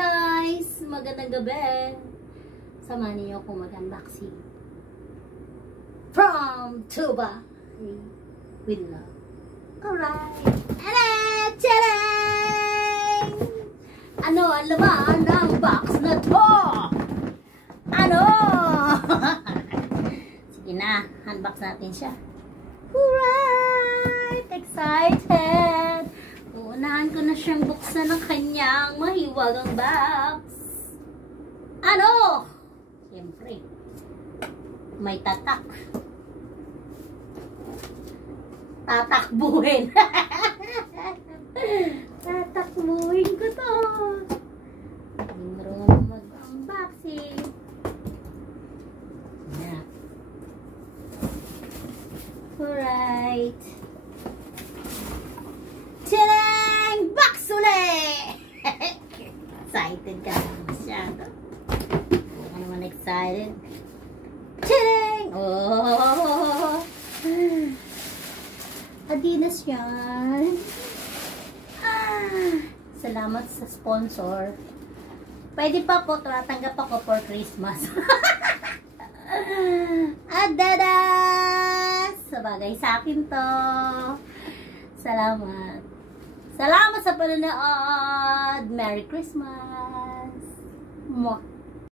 guys! Magandang gabi! Samahan niyo ako mag-unboxing from Tuba with love. Alright! Tadang! Ano ang laman ng box na to? Ano? Sige na, unbox natin siya. Alright! Excited! Uunahan ko na siyang buksan ng kanyang mahiwagang box. Ano? Siyempre, may tatak. Tatakbuhin. Tatakbuhin ko to. Hindi marunong mag-unboxing. Yeah. Alright. Tadang! Box ulit! Excited ka naman masyado. Ako naman excited. Tadang! Oh! Adidas yan. Salamat sa sponsor. Pwede pa po, tatanggap ako for Christmas. Adidas! Sabagay sa akin to. Salamat. Salamat sa panonood. Merry Christmas. Mwah.